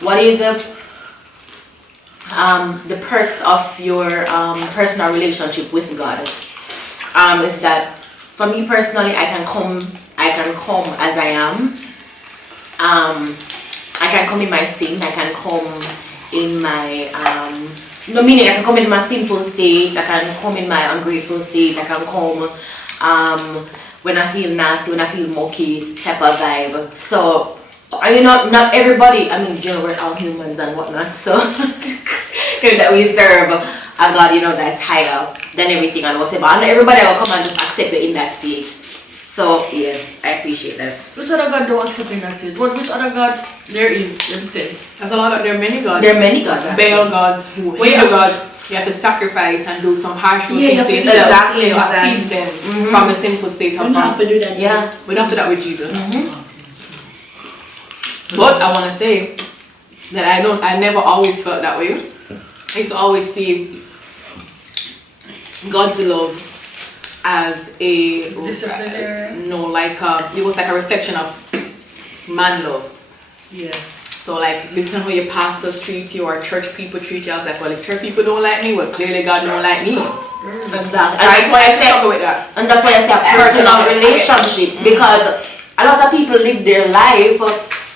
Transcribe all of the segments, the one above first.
what is the perks of your personal relationship with God? Is that for me personally, I can come as I am. I can come in my sin. I can come in my no, meaning I can come in my sinful state. I can come in my ungrateful state. I can come when I feel nasty, when I feel mucky type of vibe. So, not everybody. I mean, we're all humans and whatnot. So that we serve a God, that's higher than everything and whatever. And everybody will come and just accept it in that state. So yes, I appreciate that. Which other God don't accept in that state? Which other God there is in sin? There's a lot of, there are many gods. There are many gods. Baal gods, Hindu gods, you have to sacrifice and do some harsh things to exactly, appease them from the sinful state of We don't have to do that. Yeah. We don't have to do that with Jesus. But I want to say that I never always felt that way. I used to always see God's love as a disciplinary. No, like it was like a reflection of man love. Yeah. So like this is how your pastors treat you or church people treat you. I was like, well, if church people don't like me, well clearly God don't like me. And that's why I say a personal relationship, because a lot of people live their life.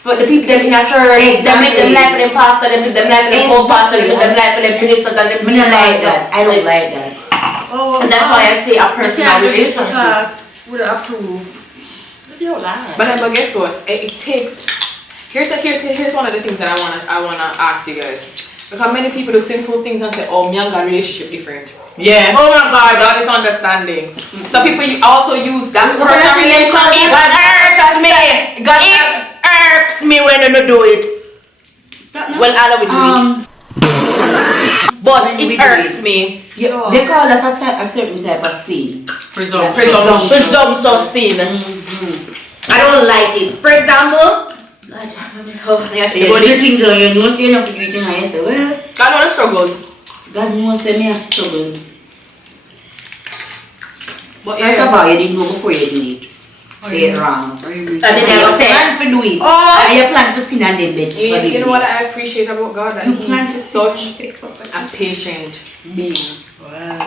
But the people them in a church, them live them life for them pastor, them live them life for them co-pastor, them live them life for them ministers, and them I like that. I don't like that. Oh, and that's why I say a personal relationship. Because would approve. But guess what? It takes. Here's one of the things that I wanna ask you guys. Because many people do sinful things and say, oh, me and God relationship different. Yeah. Oh my God, God is understanding. So people also use that personal relationship. It irks me when you don't do it. Well, I will do it. But it irks me. Yeah, they call that a certain type of sin. Presumptuous sin. I don't like it. For example, you go to things on you, don't say enough to you, and you say, well, God knows the struggles. God knows say me a struggle. But First of all, you didn't know before you do it. Say it wrong. and then I say, plan to do it. oh, And you plan to sin and then beg for you know what forgiveness. I appreciate about God? That He's such a patient being.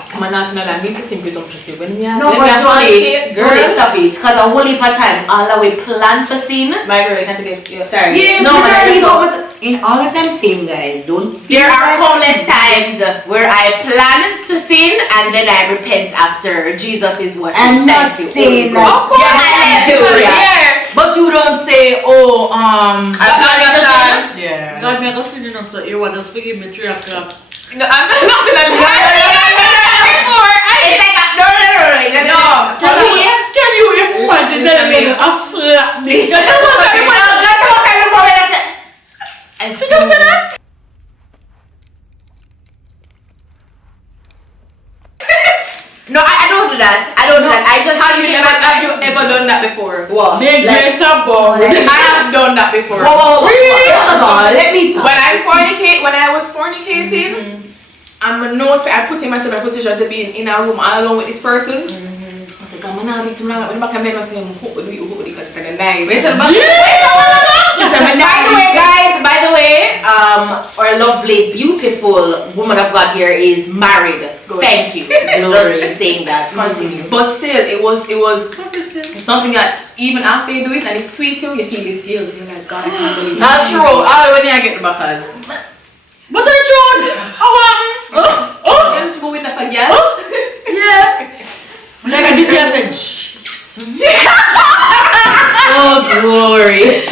Come on, not to lie, me to simply don't trust you. When me no, but Johnny, stop it. Because a whole heap of time, all the way plan to sin. My girl, I can't get you. Sorry. Yeah, No, but I but in all the time, same guys, don't. there are countless times where I plan to sin and then I repent after. Jesus is what. I'm not Thank you. saying that. Of course, Yes. but you don't say, oh, God, Yeah. God make us sin enough, so you want us to forgive me 3 o'clock. No, I'm not gonna Can you imagine that you have slapped me? just said that? No, I don't do that. I don't do that. I just have you ever done that before? What? Big grace of God. I have done that before. Whoa, let me talk. When I was fornicating, I'm a no say I put in myself in a position to be in a room all alone with this person. I said, come on, I'm when back and I say, who would do because it's kind of nice. By the way, our lovely, beautiful woman of God here is married. Good. Thank you. Just saying that. Continue. But still, it was something that even after you do it and it's sweet too, you feel this guilt. You're like, God, I can't believe it. Not true. When I get the back. But the truth! Can't you go with that for girl? Yeah. Like I did just said, Oh, glory.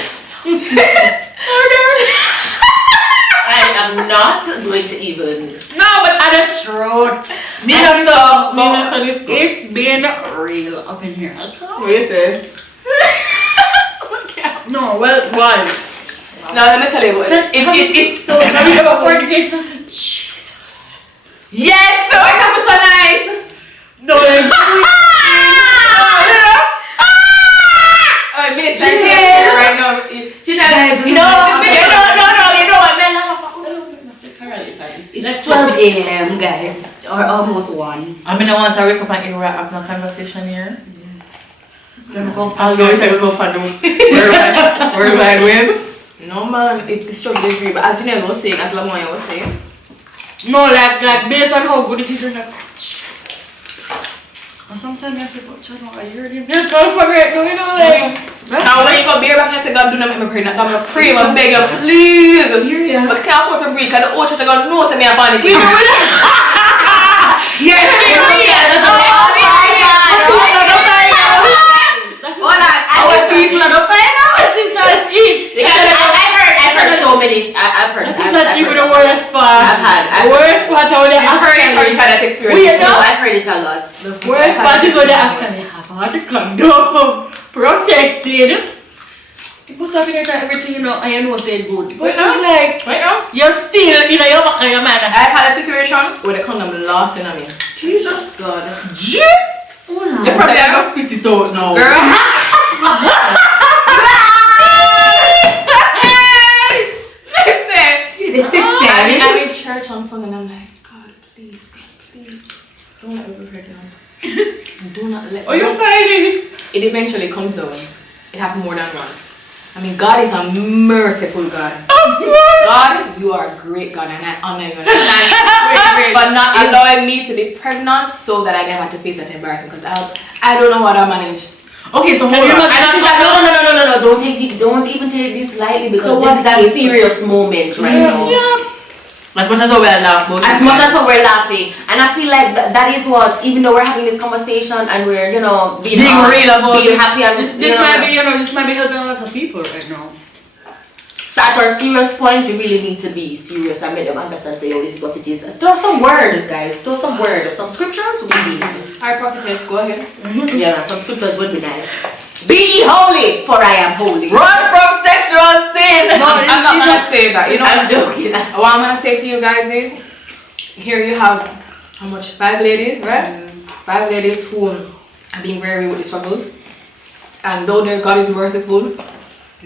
I am not going to even. no, but at the truth. It's been real up in here. What you said? No, well, it was. No, let me tell you what. It's so Have you ever fornicated? I said, Jesus. yes! So it was so nice! No, it's Alright, Minister, right now. Janelle, You know what? It's 12 a.m. guys, or almost 1. I mean, I want to wake up and interact with my conversation here. I'll go if I go for the World Wide Web. No man, it's struggle is real. But as Janelle was saying, as Lamoya was saying. No, like based on how good it is, you're like, Jesus. And sometimes I say, but you know, I heard him. They're trying to correct, you know, like. Now when you go beer back and say, God, do not make me pray. Not gonna pray, but beg you, please. But can't afford to break, because the old church are gonna know, send me a panic. You know that? Yes, People are not fine now. It's not it. I've heard so many. I've heard. It's not even the worst part. I've The worst part is when they I've heard it, or you've had that experience. No, I've heard it a lot. The worst part is when they actually have all the condom protected. It must have been like everything, you know, I know say good. But it's like, you're still in your back of your mind. I've had a situation where the condom lost in on me. Jesus God. You probably have to spit it out now. Girl. Listen. I'm in church on Sunday and I'm like, God, please, don't let me hurt down. Do not let me. Oh, you're fighting. It eventually comes down. It happened more than once. I mean, God is a merciful God. God, you are a great God, and I honor you. But not allowing me to be pregnant so that I never have to face that embarrassment, because I don't know how to manage. Okay, so hold on. No. Don't even take this lightly, because this is that serious moment right now. Yeah. As much as we're laughing, and I feel like that is what, even though we're having this conversation and we're, you know, being real about being happy, and this might be, you know, this might be helping a lot of people right now. So at our serious point, we really need to be serious and make them understand, say, oh, this is what it is. Throw some word, guys. Throw some word. Some scriptures would be nice. Alright, Prophetess, go ahead. Yeah, some scriptures would be nice. Be ye holy, for I am holy. Run from sexual sin. No, I'm not gonna say that. You know, I'm joking. What I'm gonna say to you guys is, here you have how much? 5 ladies, right? 5 ladies who are being very real with the struggles, and though their God is merciful,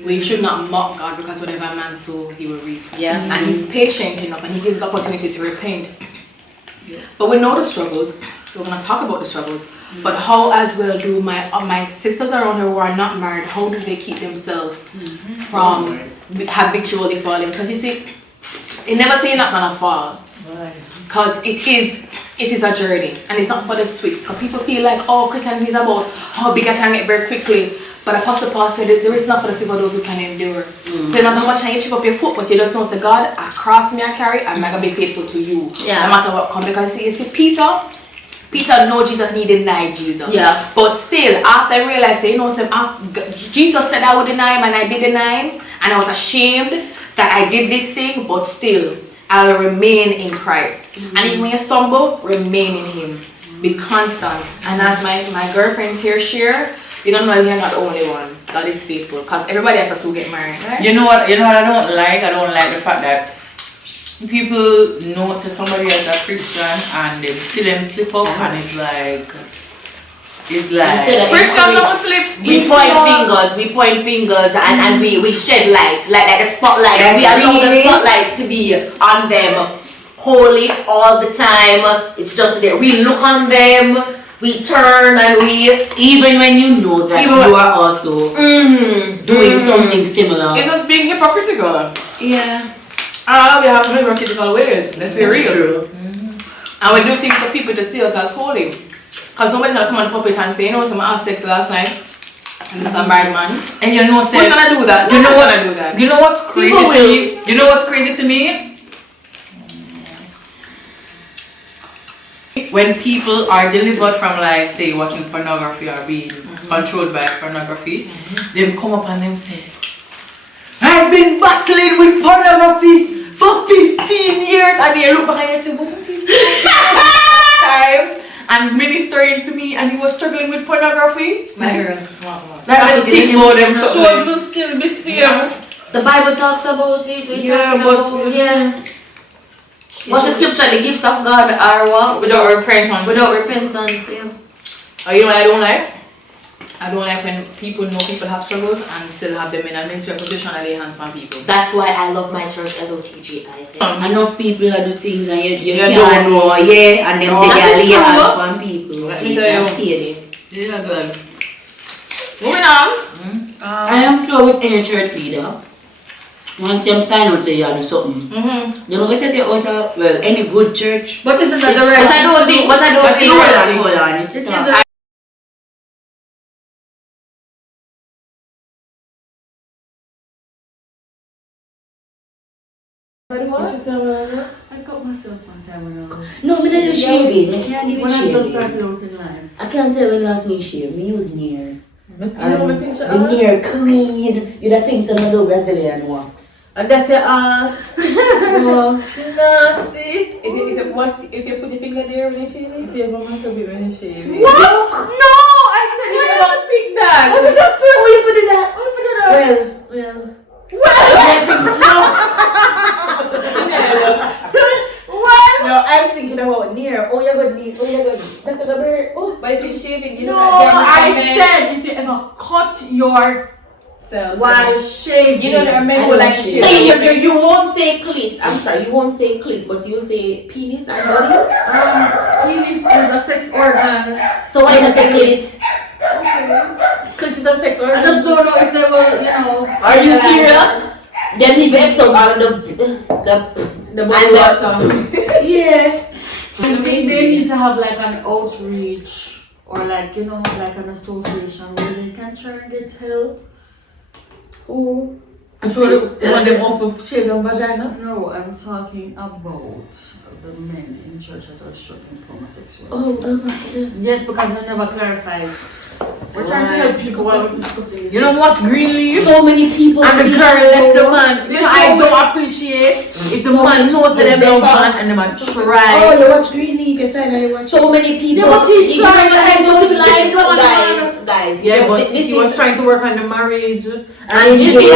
we should not mock God, because whatever a man sow, he will reap. Yeah. And he's patient enough, and he gives opportunity to repent. But we know the struggles, so we're gonna talk about the struggles. But how as well do my sisters around her who are not married, how do they keep themselves from habitually falling? Because you see, it never say you're not gonna fall, because it is a journey, and it's not for the swift. Because people feel like, oh, Christianity is about how big I can get very quickly. But Apostle Paul said there is not for the sake of those who can endure. So not how much you chip up your foot, but you just know to God, I cross me, I carry, I'm not gonna be faithful to you. Yeah. No matter what comes. Because you see Peter know Jesus, he denied Jesus. Yeah. But still, after I realized, you know, Jesus said I would deny him, and I did deny him, and I was ashamed that I did this thing, but still, I will remain in Christ. And even when you stumble, remain in him. Be constant. And as my girlfriends here share, you don't know you're not the only one. God is faithful, because everybody else has to get married, right? You know what I don't like? I don't like the fact that people know that somebody is a Christian and they see them slip up, and it's like Christian don't slip. We point fingers and we shed light, like a spotlight. We allow the spotlight to be on them holy all the time. It's just that we look on them, we turn, and we, even when you know that you are also doing something similar. It's just being hypocritical. Yeah. We have some hypocritical ways. Let's be real. True. And we do things for people to see us as holy. Because nobody's gonna come on the pulpit and say, you know, I had sex last night, and it's a married man. And you know, who's gonna do that? You know what's gonna do that? You know what's crazy to me? You know what's crazy to me? When people are delivered from, like, say, watching pornography or being controlled by pornography, they come up and them say, I've been battling with pornography for 15 years, and they look back and they say, wasn't it time? And ministering to me, and he was struggling with pornography. My girl. That's the thing about them. Swords will still be still. The Bible talks about it. Yeah. What's the scripture? The gifts of God are what? Without repentance. Without repentance, yeah. Oh, you know what I don't like? I don't like when people know people have struggles and still have them in a ministry position and lay hands on people. That's why I love my church, LOTGI. Enough people that do things and you don't know, and then they can lay hands on people. Let me tell you. Scary. Yeah, good. Moving on. I am sure with any church leader, Once you find out you do something, you don't get to take out of, well, any good church. But isn't that the But right? I don't think. Hold on. It is a I got myself one time when I was. No, but then you shaving. I can't even When I shave. just started out in life. I can't tell when last me shave. Me was near. You know what thing she The near clean. You that thing some little Brazilian wax. And that's your ass. No. She nasty. If you put your finger there when you shave it, if you ever want to be when you shave it. What? No! I said you don't think that. I said that's true. Oh, you do that? Oh, you do that. Well. No, I'm thinking about near. Oh, you're good, near. Oh, you're good. That's a good bird. Oh, but if you're shaving, you know No, I said if you ever cut your yourself while shaving. You know there are men who like to shave. So you won't say clit. I'm sorry, you won't say clit, but you'll say penis and body. Penis is a sex organ. So why not say clit? Clit is a sex organ. I just don't know if they will, you know. Are you serious? Then he X out all of the body water. Yeah. I think they need to have like an outreach or like, you know, like an association where they can try and get help. Ooh. I'm sure you want them off of shaving vagina? No, I'm talking about the men in church that are struggling with homosexuality. Yes, because they never clarified. We're trying to help people while we're discussing this. You know what, Greenleaf? So many people. And the girl left the man. You know, I don't appreciate if the man knows that them love man and the man Oh, try. you watch Greenleaf, you finally watch. So many people. Yeah, but he tried. Guys. Yeah, but this he was trying to work on the marriage. And she she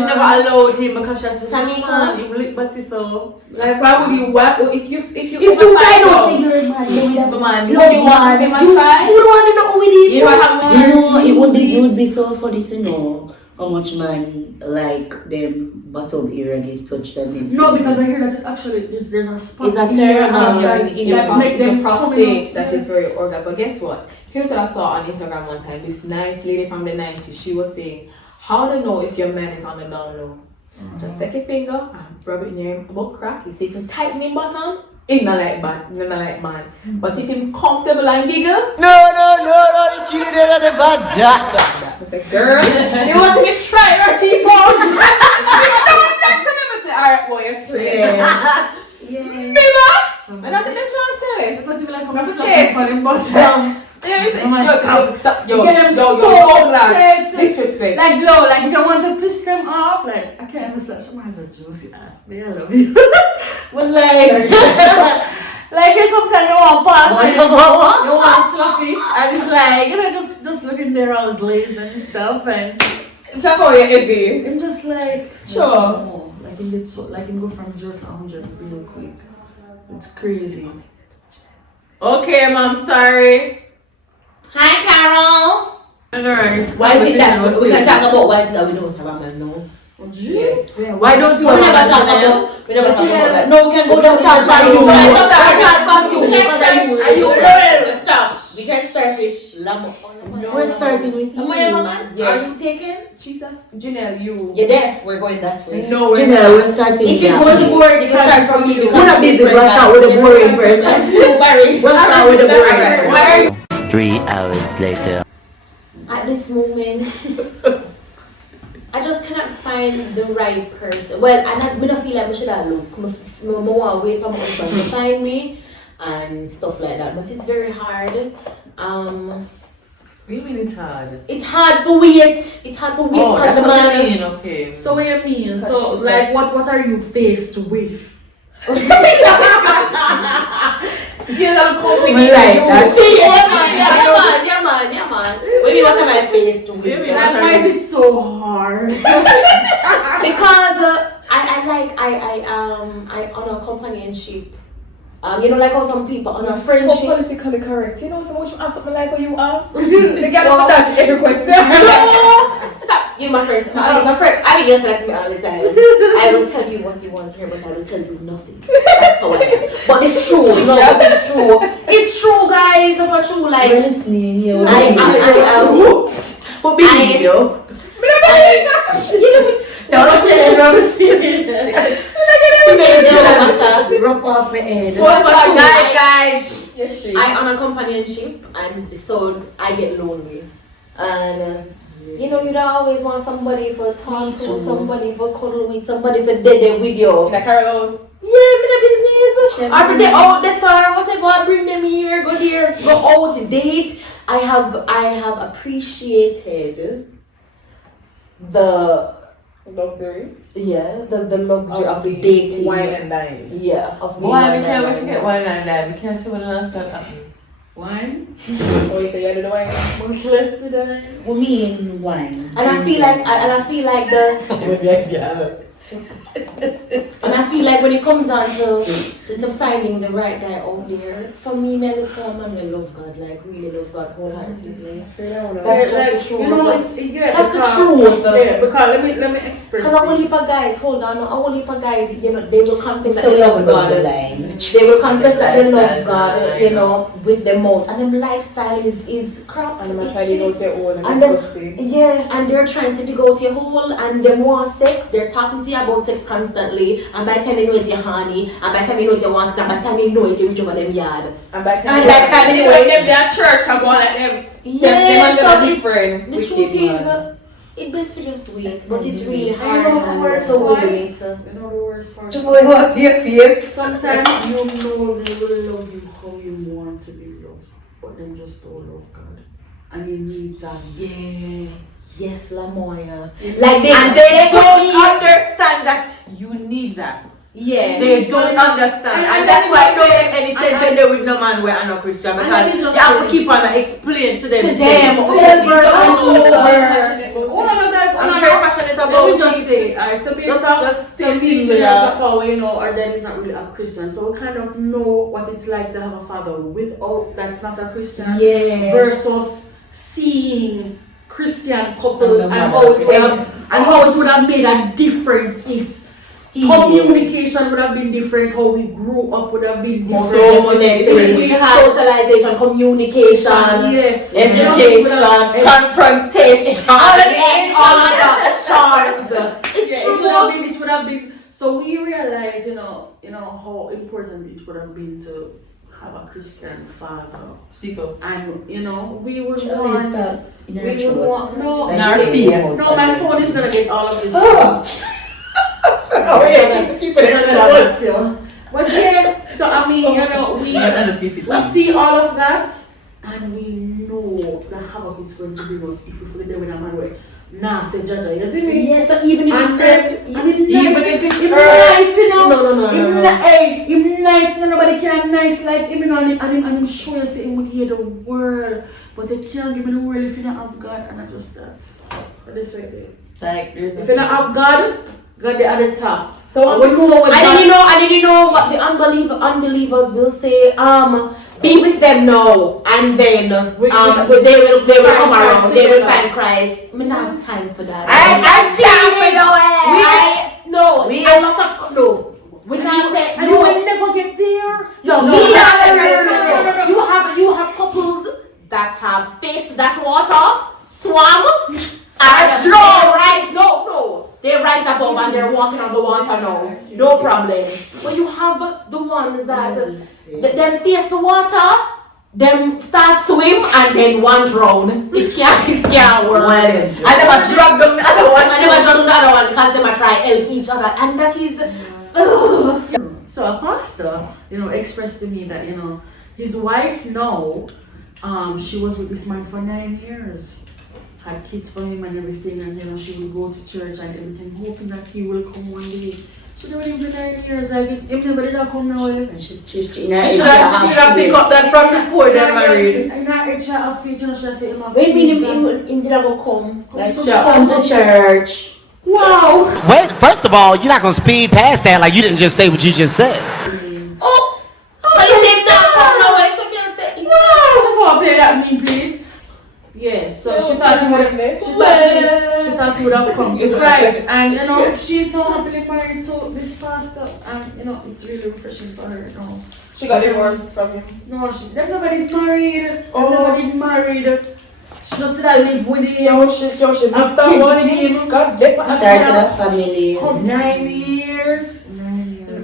never allowed him because she said, Tamika. man, you lick Betty so. Like, why would you want, if you If you find out you're a man, you the man, you you want him to try? would want to know with him. You don't have You know, it would be so funny to know how much man like them bottom ear and get touched and them. No, because I hear that it actually is there's a spot It's a in your turn ass on. that make them prostate that yeah. is very organ. But guess what? Here's what I saw on Instagram one time. This nice lady from the 90s, she was saying, how to know if your man is on the down low. Just take your finger and rub it in your butt crack. You see if you tighten him bottom, it's not like bad, it's not like man. But if him comfortable and giggle, No, the kid is not bad. I said, girl, you want me to try your cheap on? I say, alright, boy, you're straight. Remember? And I think them trying to stay. Because you like I'm I'm upset. for them bottom. Stop. Yo, Get them so so upset. disrespect. Like no, like if I want to piss them off, like I can't even say she has a juicy ass, but I love you. But like like if sometimes you want to pass like, you want to slap it and it's like, you know, just looking there all glazed and stuff and Check out your heavy. I'm just like Sure. no, like it did so like it go from 0 to 100 real quick. It's crazy. Okay, mom, sorry. Hi, Carol. Alright. Why is it that we can talk about why is it that we don't have a man now? Yes. Why don't you We have never a talk man? about. We never talk about that. No, we can go down start by you. Stop. We can start with Lamo. We're starting with you. Am I a man? Yes. Are you taken? Jesus, Janelle, you. You're deaf. We're going that way. No, we're Janelle, not. we're starting It with is going boring. You start from me because We're not business, we'll start with the boring first. Boring. We'll start with the boring Alright, first. why are you? 3 hours later. At this moment, I just cannot find the right person. Well, I don't feel like I should have look. I want to wait for my husband to find me and stuff like that. But it's very hard. What do you mean it's hard? It's hard for wait. It's hard for wait Oh, for that's the what man. you mean, okay. So what do you mean? So like what are you faced with? You don't call me We like that. Yeah, man. Maybe what am I faced with? Like, why is it so hard? Because I honor companionship. You know, like how some people honor So friendship. politically correct. You know so much have something like what you have. They get up that every question. Stop! You're my friend. My friend. I mean, just like to me all the time. I will tell you what you want to hear, but I will tell you nothing. That's how I am. But it's true. You know what it's true. It's true, guys. It's not true. Like We're listening here. I don't care if I'm serious. Rub off my head. Guys, Yes, I on a companionship, and so I get lonely. And you know, you don't always want somebody for talk to, somebody for cuddle with, somebody for dead with you. Like Carlos. Yeah, me the business. Or for they out there, sir, whatever, I bring them here, go there, go out, date. I have appreciated the Luxury. the luxury of dating. Wine and dine. Yeah, of me. Why we can't forget wine and that? We can't see what the last time happened. Wine? Oh, you say you had the wine? Much less today. We mean wine. And I feel like the and I feel like when it comes down to finding the right guy out there, for me, man, I love God, like really love God wholeheartedly. That's just the truth. You know, it's That's the truth. Yeah, because let me express Because a whole heap this. of guys, hold on, a whole heap of guys, you know, they will confess that So they we love have God God. line. They will confess that they love God, I you know, with their mouth, and their lifestyle is crap. And I'm it's trying to go shit. to your own and And then, disgusting. yeah, and they're trying to go to your hole, and they want sex. They're talking to you about sex constantly, and by the time you know it's your honey, and by the time you know it's your want sex, and by the time you know it, you reach over them yard. And by the And by the time you know them it, their church, I'm going like them. yeah, Them so are it's, different. the truth is, it's best for your sweet, but it's really I hard. know the and worst so part. weird. You know the worst part. Just like what your face. Sometimes you know they will love you how you want to be loved, but they just don't love God. And you need that. Yeah. Yes, Lamoya. Like they don't understand that. You need that. Yeah. They don't understand. And that's why it don't make any sense when they're with no man where I'm not Christian, because you have to keep on explain to them. over and over. I'm very passionate about Let me just say, alright, so based off just some say things singular. that so far, you know, our dad is not really a Christian, so we kind of know what it's like to have a father without that's not a Christian, Yeah. versus seeing Christian couples And and the how it would have made a difference if communication would have been different, how we grew up would have been different. So much If we had socialization, communication, education, confrontation, it would have been. So we realize, you know how important it would have been to have a Christian father. Speak up. And we would Shall we want. start in our We would throat? want. No, Like In our saying feet. yes. no, my phone is gonna get all of this. Oh, yeah, keep it. But yeah, so I mean, we see all of that, and we know the havoc is going to bring us if we forget them with a man way. Nah, say Jaja, you see me? Yes, so even if And it's it's nice, you know. No. Hey, him nice, no, nobody can nice like him, and I'm sure you see him with you the world, but they can't give me the world if you don't have God, and I just that. This right there. Like, there's If you don't have God they at the top. So we know what I didn't know what the unbelievers will say. Be with them now, and then they will come around. They will find Christ. I don't have time for that. I lots of no. When I say and you will never get there. You have couples that have faced that water, swam, and rise. No. They rise above and they're walking on the water now. No problem. But you have the ones that them face the water, them start swim and then one drown. It can't work. And they might drop down the other one. And they might drop down the other one because they might try help each other. And that is So a pastor, expressed to me that, his wife now, she was with this man for 9 years. Had kids for him and everything, and she would go to church and everything, hoping that he will come one day. So they were in for 9 years, like if nobody don't come now. And she's She should have picked up that from before they're married. And that extra of faith, she say, wait a minute, him did I go come? Like to come to church. Wow! Wait, first of all, you're not gonna speed past that like you didn't just say what you just said. Oh, you said that come now, wait for me to say. Wow! So far, play that me, please. Yeah, so she thought he would have come to Christ, and she's now happily married to this pastor, and it's really refreshing for her. She got divorced from him. No, they've never been married. They've never been married. She just said I live with him. She I've missed out kids one with him. God, Started a family. 9 years.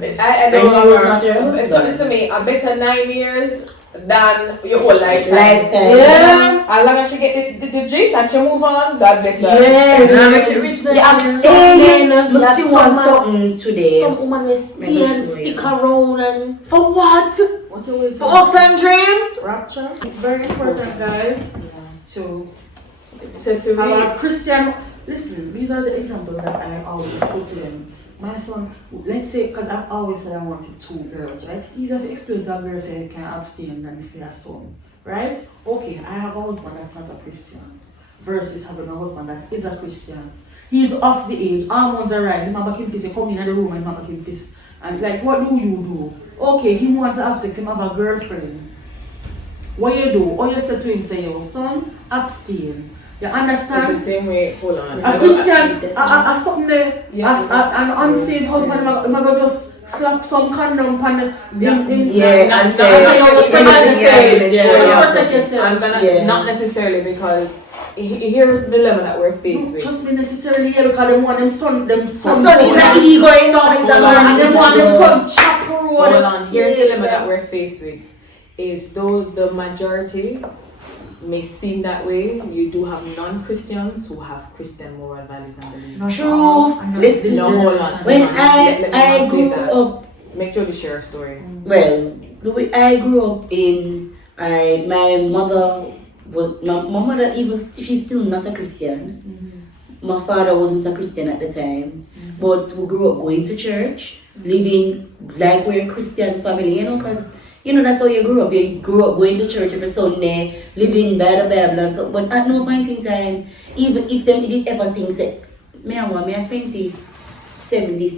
I And don't he was not your know. husband. So listen to me, I better 9 years than your whole lifetime. Lifetime. Yeah. As long as she get the gist and she move on, God bless her. Yeah. Now make it rich then. You have Something. you still want something today. Some woman will stay and stick around and For what? What are we For talking hopes and dreams? Rapture. It's very important, guys, to To have a Christian. Listen, these are the examples that I always put to them. My son, let's say, because I've always said I wanted 2 girls, right? It's easier to explain to a girl say you can abstain than if you have a son, right? Okay, I have a husband that's not a Christian versus having a husband that is a Christian. He's off the age, hormones are rising, my back him fist, he come in the room and my back him fist. And like, what do you do? Okay, he wants to have sex, he have a girlfriend. What you do? Or you say to him, say, yo, son, abstain. You understand? It's the same way, hold on. A Christian, a something there, Yeah. an unsaved husband, I'm going to just slap some condom on the... Yeah, and say, protect yourself. I'm gonna, not necessarily, because here's the dilemma that we're faced with. Trust me, necessarily, yeah, because they want them son is an ego, you know, it's a and they want them son chop road. Hold on, here's the dilemma that we're faced with. Is though the majority may seem that way, you do have non-Christians who have Christian moral values and beliefs. True. Listen, No, hold on. when Hold on. Let me I not say grew that. up, Make sure to share a story. well, the way I grew up in, my mother was not, my mother even, she's still not a Christian. My father wasn't a Christian at the time, but we grew up going to church, living like we're a Christian family, you know, because you know, that's how you grew up. You grew up going to church every Sunday, living by the Bible and so. But at no point in time, even if them did ever think, say, me I'm 27,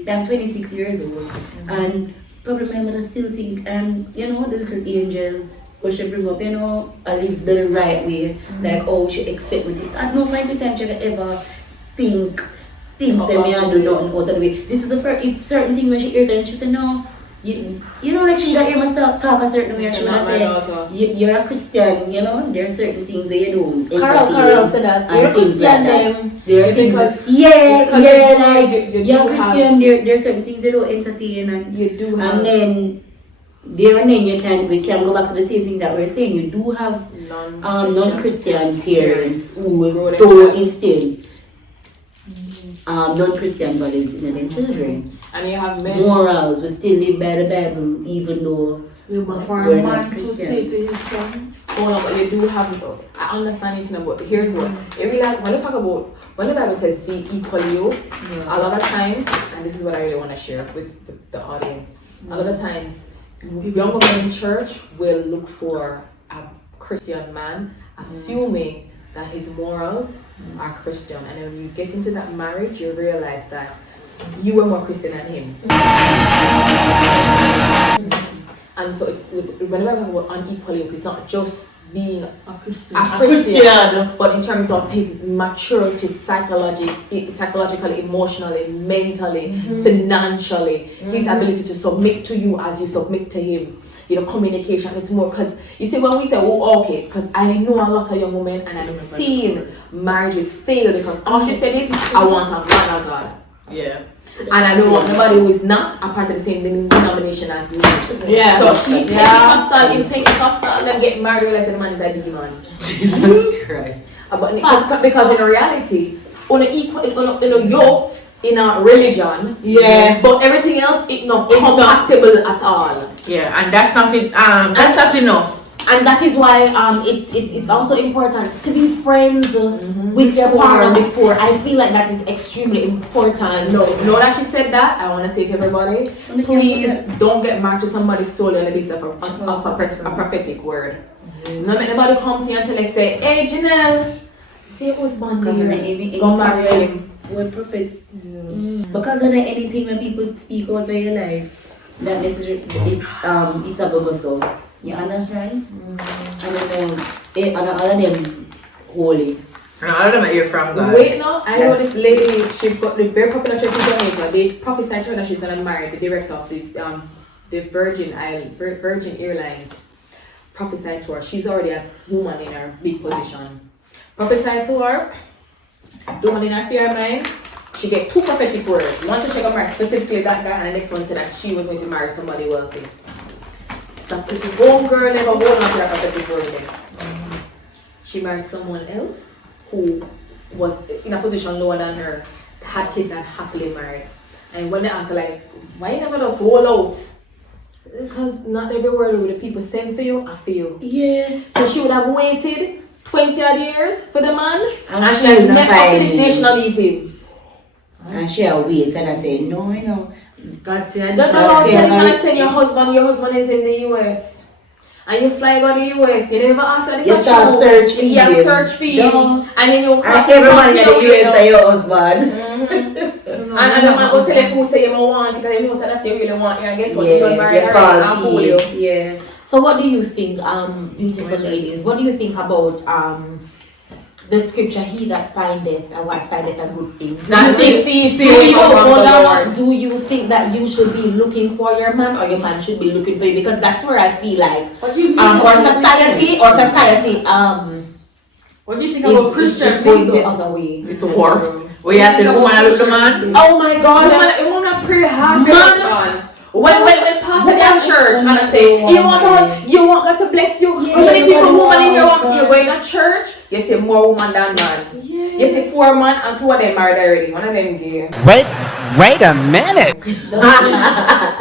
I'm 26 years old, and probably my mother still think, you know, the little angel, what she bring up, you know, I live the right way, like, oh, she expect me to. At no point in time she could ever think say me and do nothing out of the way. This is the first, if certain thing when she hears her and she say, no. You know, like she got hear myself talk a certain way, she would say, you're a Christian, you know, there are certain things that you do. Carol said that. You're a Christian, there are things, like, you're a Christian, there are certain things you don't entertain, and you do have, and then we can go back to the same thing that we're saying. You do have non-Christian parents who don't instill non-Christian values in their children. and you have men. Morals, we still live by the Bible, even though For a man to say to his son, Hold on, but you do have, I understand it, but here's what, it really, when you talk about, when the Bible says be equally yoked, a lot of times, and this is what I really want to share with the audience, a lot of times, young women in church will look for a Christian man, assuming that his morals are Christian, and then when you get into that marriage, you realize that you were more Christian than him. And so it's, whenever I talk about unequal yoke, it's not just being a Christian, but in terms of his maturity, psychologically, emotionally, mentally, financially, his ability to submit to you as you submit to him. You know, communication, it's more, because you see, when we say, oh, okay, because I know a lot of young women and I've seen marriages fail because all she said is, I want a man of God. Yeah. And I know nobody who is not a part of the same denomination as me. Yeah. So she Pentecostal, in Pentecostal, them get married, realize the man is a demon. Jesus Christ. But because in reality, on a yoked in a religion, yes, but everything else it's not compatible at all. Yeah, and that's not enough. And that is why it's also important to be friends with your partner before. I feel like that is extremely important. No, that she said that, I want to say to everybody, please don't get married to somebody's soul on the basis of a prophetic word. Not make anybody come to you until they say, hey JINELLE, say it was Bundy, go marry him. We're prophets. Because of anything when people speak out of your life, that necessarily it's a go so. You understand? And all of them holy. And all of them hear from God. Wait, no, I know this lady, she's got the very popular church in Jamaica. They prophesied to her that she's gonna marry the director of the Virgin Airlines. Prophesied to her. She's already a woman in her big position. prophesy to her. Don't in her fear mind. She get 2 prophetic words. One to she got married specifically that guy, and the next one said that she was going to marry somebody wealthy. Stop putting one girl never hold on to that prophetic word again. She married someone else who was in a position lower than her, had kids and happily married. And when they asked her like, why you never just hold out? Because not every word will the people send for you are for you. Yeah. So she would have waited 20 odd years for the man, and she still like not met up to this finding national meeting. And she'll wait and I say, no, you know. God said, That's God not said, saying you send your husband is in the US. And you fly go to the US, you never ask her the You start search for yeah, him. search for him. No. And then you And everyone in the US are your husband. And the man go tell you who say you don't want it, and you know say that you really want it, and guess what? You don't marry her and fool you. Yeah. So what do you think, beautiful ladies, what do you think about the scripture, he that findeth and what findeth a good thing? Do you think that you should be looking for your man or your man should be looking for you? Because that's where I feel like what do you think or society what do you think about Christian going the people? other way. It's warped. We have said, woman, I look the man. Oh my God, you wanna pray hard, man. When pastor at church and I say, you want God to bless you. How many people woman in here want you going to church? You say more woman than man. Yeah. You say 4 men and 2 of them married already. One of them gay. Wait a minute.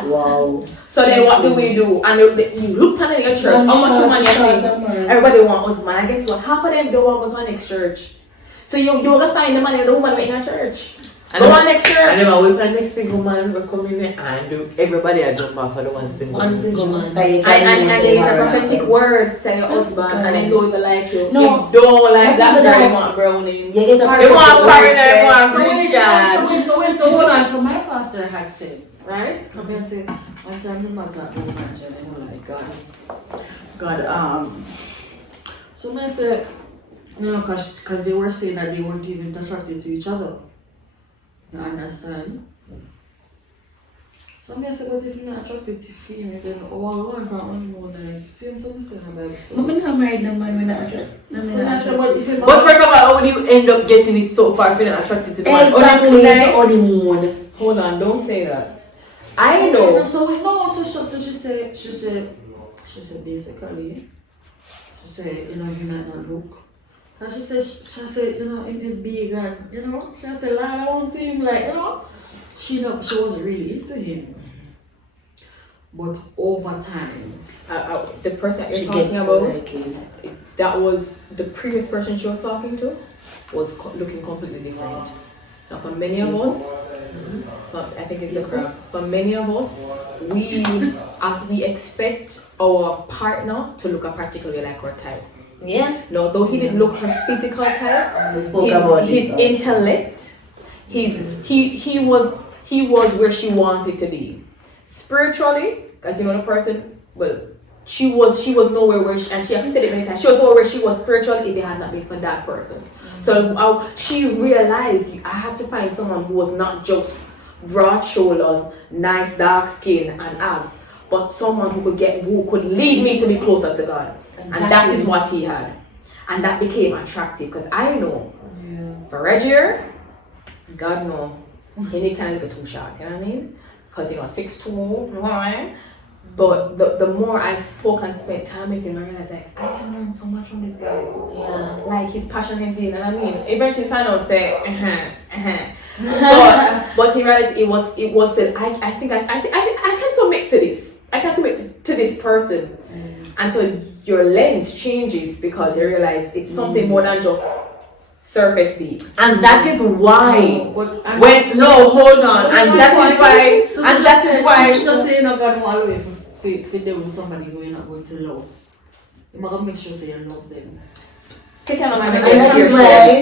Wow. So then what do we do? And you look at your church, how much money you think? Everybody want husband. And guess what? Half of them don't want to go to the next church. So you're going to find the man and the woman in your church. Go on next church. And then we plan next single man will come in there and do everybody I jump off for the one single man. And then the prophetic word say your husband and then don't even like you. No. You don't like that girl, you want brownie. You get a You want foreigner, you want So fruit cat. so hold on. So my pastor had said, right? Come here and say, one time the matter of mention, you know, like God, so I said, you know, because they were saying that they weren't even attracted to each other. You understand? So I said, but if you're not attracted to female, then one from one night. Same something about it. I'm not married no man when I attract. So I said, but if you're not But first of all, how would you end up getting it so far if you're not attracted to the man? Exactly, it's honeymoon. Hold on, don't say that. I know. So she said basically, she said, you know, you might not look. And she said, you know, in the big and, you know, she said, I want him, like, you know, she wasn't really into him. But over time, The person that She you're talking get about, like him. that was the previous person she was talking to, was looking completely different. Now for many of us, I think it's a crap. For many of us, we expect our partner to look practically like our type. Yeah. No, though he didn't look her physical type, his intellect, he was where she wanted to be. Spiritually, because you know the person, well, she was nowhere where she, and she has said it many times, she was nowhere where she was spiritually if it had not been for that person. So she realized I had to find someone who was not just broad shoulders, nice dark skin and abs, but someone who could lead me to be closer to God. And that is what he had. And that became attractive because I know for Regier, God no, he kind of look too short, you know what I mean? Because 6'2", right? But the more I spoke and spent time with him, I realized like I can learn so much from this guy. Yeah. Like his passion is in, you know what I mean? Eventually found out say but in reality it was the I think I can submit to this. I can submit to this person until your lens changes because you realize it's something more than just surface deep. And that is why hold on. And that is why she's not saying not going all the way for them with somebody who you're not going to love. You're not going to make sure say you love them. Take care of my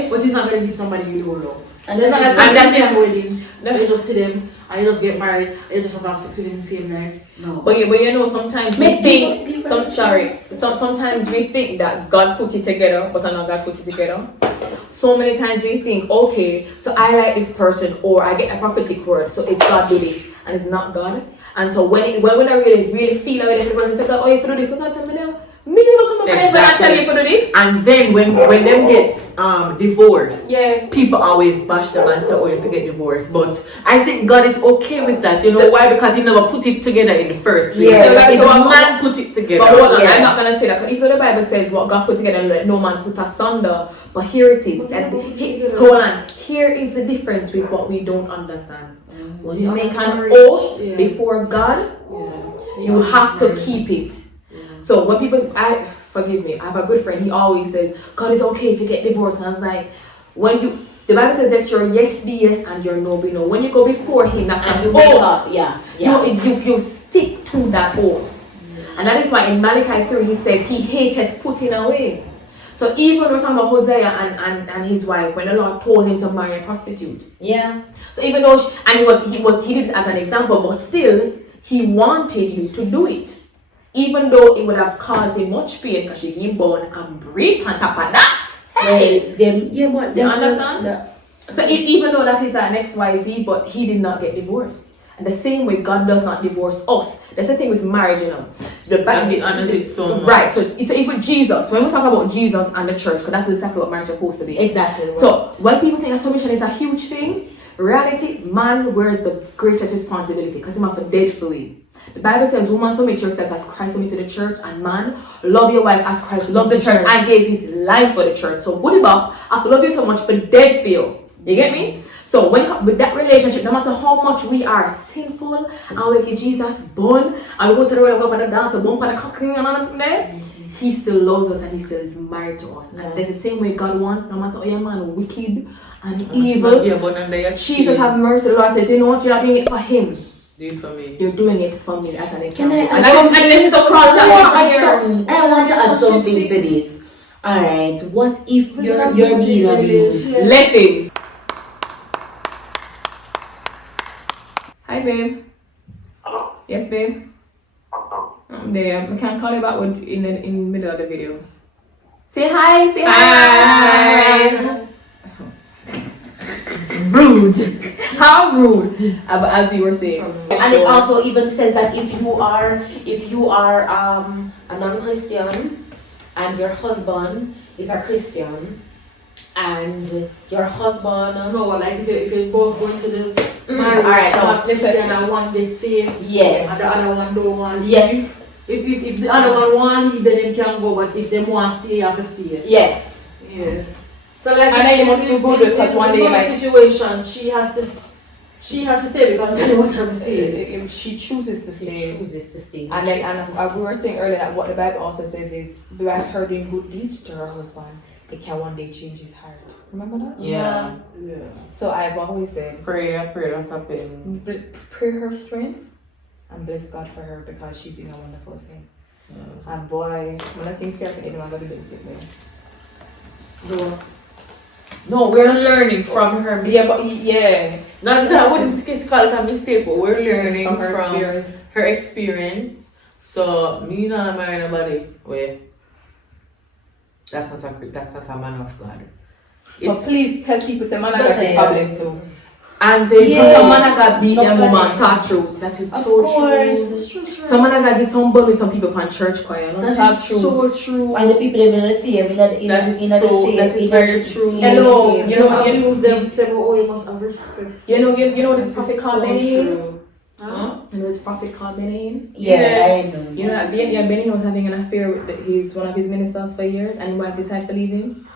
But he's not going to be somebody you don't love. And that's a wedding. You just see them and you just get married and you just have sex with them the same night. No. But you know sometimes we think sometimes we think that God put it together, but not God put it together. So many times we think, okay, so I like this person or I get a prophetic word, so it's God do this, and it's not God. And so when I really feel like the person says, oh, if you do this, so God tell me now, me never come up and tell you to do this. And then when them get divorced, Yeah. people always bash them and say, oh, you have to get divorced. But I think God is okay with that. You know why? Because he never put it together in the first place. Yeah. So That's it's a what- man put it together. But hold on, Yeah. I'm not gonna say that. 'Cause even the Bible says what God put together, let no man put asunder. But here it is. What And God put together? hold on. Here is the difference with what we don't understand. When you Yeah, make an marriage, oath yeah. before God, Yeah. you have to keep it. So when people, forgive me, I have a good friend. He always says, God is okay if you get divorced. And I was like, the Bible says that your yes be yes and your no be no. When you go before Him, that's And an you make oath. up, yeah. You stick to that oath. And that is why in Malachi 3 he says he hated putting away. So even when we're talking about Hosea and his wife, when the Lord told him to marry a prostitute. Yeah. So even though he did it as an example, but still he wanted you to do it. Even though it would have caused him much pain because she gave born and breathe on top of that. Hey! But You that's understand? what- So even though that is an XYZ, but he did not get divorced. And the same way God does not divorce us. That's the thing with marriage, you know. I've been honest with so much. Right, so it's with Jesus. When we talk about Jesus and the church, because that's exactly what marriage is supposed to be. Exactly. Right. So when people think that submission is a huge thing, reality, man wears the greatest responsibility because he must be dead fully. The Bible says, woman, submit yourself as Christ submitted to the church, and man, love your wife as Christ loved the church and gave his life for the church. So good about, I have to love you so much for dead feel. You get me? So when with that relationship, no matter how much we are sinful and we get Jesus born and we go to the world and go up and dance and bump and cooking and all that there, he still loves us and he still is married to us. And that's the same way God wants, no matter how your man wicked and evil. Yeah, but then they Jesus have mercy. The Lord says, you know what, you're not doing it for him. do it for me. You're doing it for me as an Can example. I And add that is- and this is across I that want to add something to this. Alright, what if you're being abused? Let him. Hi, babe. Hello? Yes, babe. I'm there. I can't call you back in the middle of the video. Say hi. Say hi. Rude. How rude? As we were saying. And it also even says that if you are a non-Christian and your husband is a Christian and your husband No, like if you both going to the marriage, alright, so not Christian and one get saved, yes, and the other one don't want. yes, If the other one want, then they can go. But if they want to stay, you have to stay. yes. Yeah. So like, And then you must do good because one day, in like- situation, she has to stay because they don't want her to stay. If she chooses to stay. Chooses to stay. And then, and we were saying earlier that what the Bible also says is, by her doing good deeds to her husband, it can one day change his heart. Remember that? Yeah. So I've always said, Pray don't happen. pray her strength and bless God for her because she's doing a wonderful thing. And boy, when I think fear for anyone gonna be sick there. No, we're learning from her. Yeah, but yeah. Not that I wouldn't call it a mistake, but we're learning From from her her experience. experience. So me not marry nobody. Wait. That's not a man of God. But It's, please tell people say man I Just got say, the public too. and they Because some man I got beat their Prophetic. woman talk truth. That is Of so course. true. Some man I got this humble with some people on church choir. No That talk is truth. so true. And the people that will see him that is very true. Hello, You you know, know, abuse them, say, oh, you must have respect. you know this This prophet is called so Benin? true. Huh? You know this prophet called Benin? Yeah, I know. You know that Benin was having an affair with one of his ministers for years and his wife decided to leave him.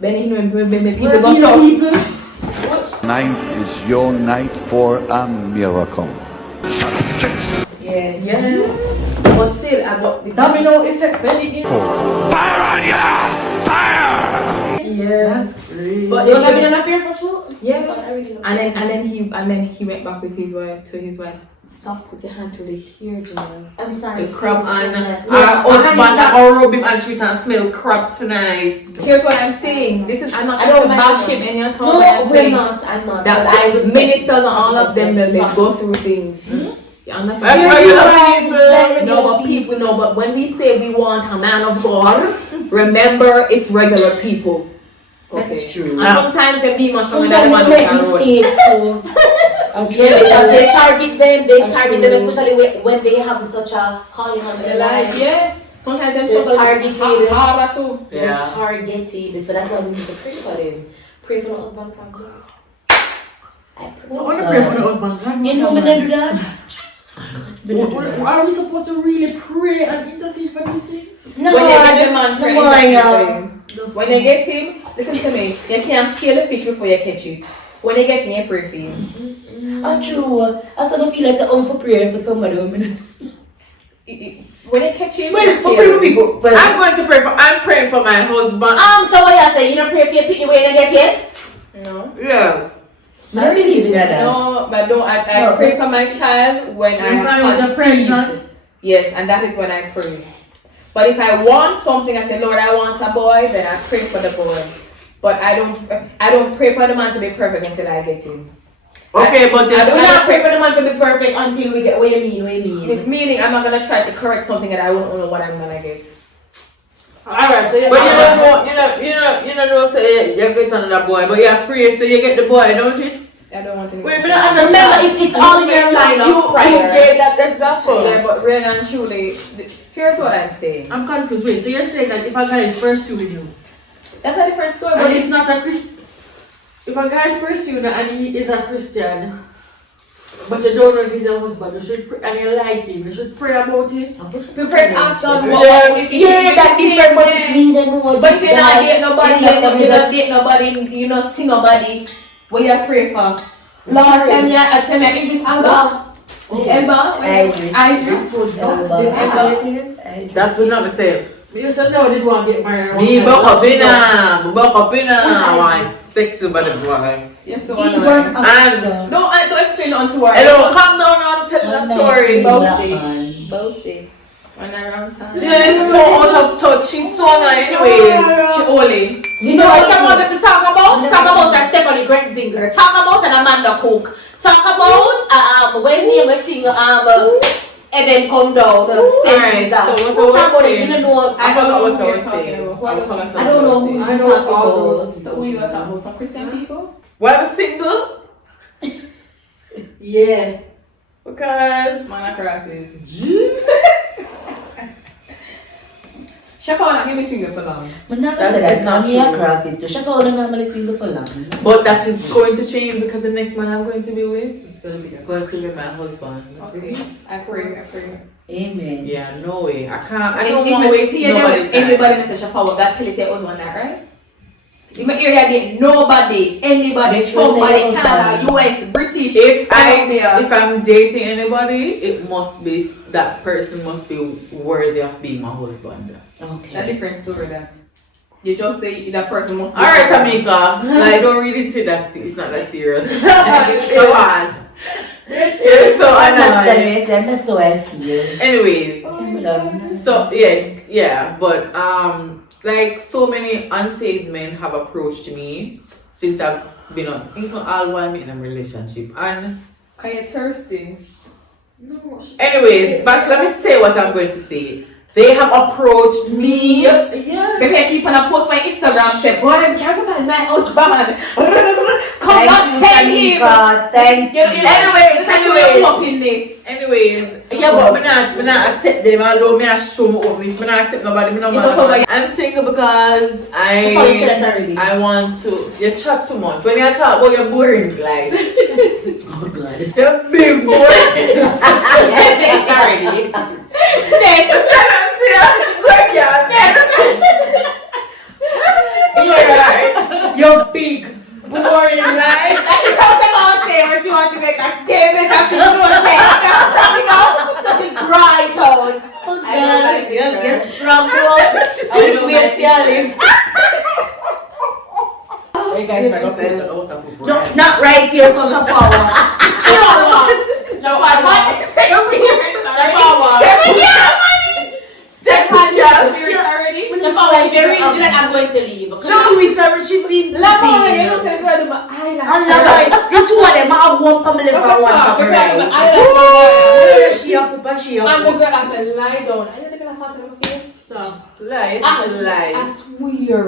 Benin, when people got so Night is your night for a miracle. yeah. But still, the domino effect Benin. Fire on ya! Fire! Yes. But You was having an affair for two? yeah. God, I really love And then he went back with his wife. Stop put your hand through the hair, Janelle. I'm sorry. The crab and Yeah, our husband that our rub him and treat and smell crap tonight. Here's what I'm saying. I'm not I trying don't to mind bash that. him and you're No, talking I'm we're saying not. I'm not. that I respect ministers you. and all of them they Respect. go through things. You Regular understand? people. No, but people know. But when we say we want a man of God, remember it's regular people. That's true. And sometimes they be much stronger Sometimes than the they man make of God. mistakes too. Yeah, because they target them, especially when they have such a calling on their life. Yeah. Sometimes them They're struggle targeted. harder too. They're Yeah. targeted. So that's why we need to pray for them. Pray for the husband from God. I pray So for when you God. pray for the husband, God, You know man. when I do that? When I do that. Are we supposed to really pray and intercede for these things? No, When they get the man no, no. Just When they get him, listen to me. You can't scale a fish before you catch it. When they get him, you pray for him. True. I still feel like I'm for prayer for somebody. When they catch him, Well, you for scale. people. Well, I'm going to pray for. I'm praying for my husband. so what you say? You don't pray for your pitney when you get it? No. Yeah. I don't believe in that. No, but don't. I No. pray for my child when Pray for I'm the pregnant. conceived. Yes, and that is when I pray. But if I want something, I say, Lord, I want a boy, then I pray for the boy. But I don't pray for the man to be perfect until I get him. Okay, but I do if not pray for the man to be perfect until we get what you mean. It's meaning I'm not gonna try to correct something that I won't know what I'm gonna get. Alright, so you But you know, say you get another boy, but you pray till you get the boy, don't you? I don't want to. Wait, but I remember, it's all in your line You of prayer. gave that example. Yeah, but really and truly, here's what I'm saying. I'm confused. Wait, so you're saying that if a guy is pursuing you, That's a different story. and But he's not a Christian, if a guy is pursuing you and he is a Christian, but you don't know if he's a husband, you should pray, and you like him, you should pray about it. we pray to ask God Yeah. what if Yeah, that's different, but it means I know what But if you God- not date nobody, Yeah, you not date nobody, you not see nobody, what you pray for? Lord, tell me, Idris Elba. Elba? Idris was That would not be safe. You said never did want to get married. Me buck up in I want sexy body boy. Yes, so He's annoying. one And Don't explain on to her. hello, calm down, I'm telling a story. Boasty. When around time. She is so out of touch. She's so annoying anyways. She only. You know what I want us to talk about? Talk about a Stephanie Gretzinger. Talk about an Amanda Cook. Talk about when me and sing and then come down. Alright, so what I was saying. You know, I forgot what I was talking saying. about. I don't know who you're I know talking all about. those. So who you are talking about? Some Christian people? Why I was single? Yeah. Because Man, crosses. Shaka not give me single for long. But not That's say that not now me a true. crosses to Shaka only normally single for long. but that is going to change because the next man I'm going to be with is going to be my husband. Okay. I pray. Amen. Yeah, no way. I can't. I If don't you want to waste see nobody's time. anybody Natasha Power, that police say it was one that, right? In my area, there nobody, anybody, Yes, you somebody, say it was Canada, one. US, British, If Colombia. I'm dating anybody, it must be that person must be worthy of being my husband. a Okay. different story that. You just say that person must be. Alright, Tamika. Like, don't read it to that. It's not that serious. Come on. You're so That's the annoying. best, and that's how I feel. Anyways, Okay, so yeah, but like so many unsaved men have approached me since I've been on all while in a relationship. And Are you thirsty? No, she's anyways, but let me say what I'm going to say. They have approached me. yeah. Maybe I keep on a post my Instagram say, boy, I can't find my husband. Come on, tell him. Thank you. Anyways. Up in this. Anyways, yeah, but me not accept them. Although me I show me openness, me not accept nobody. Me no man. I'm single because I want to. You chat too much. When you talk about your boring life, Oh God. you're big boring. You're big, boring, right? That's the first time I was saying when she wants to make a statement after you don't say it. That's coming out. Such a dry tone. I know my sister. You're strong though. I wish we had seen him. Hey guys, my girlfriend is also a No, not right here, social power. No, I want to say over here. The power is very vigilant. I'm going to leave. Show me it's she been. Lama, you don't say go do my eyelash. The two of them are one family for one family. She up, she I'm up. the girl I'm gonna lie down. Are you the girl that on my face? Stop. Lie. I Lie. swear.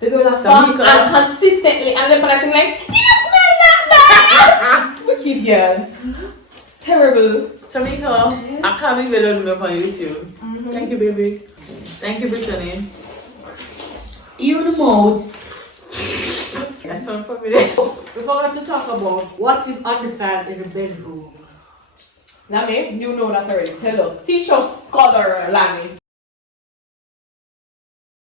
The girl that Tamika. and consistently and then when I think like, you smell that bad. Wicked girl. Terrible. Tamika, I can't believe you don't remember on YouTube. Thank you, baby. Thank you, Brittany. Ear in the mouth. That's all for me. We forgot to talk about what is undefiled in the bedroom. Lami, you know that already. Tell us. Teach us, scholar Lami.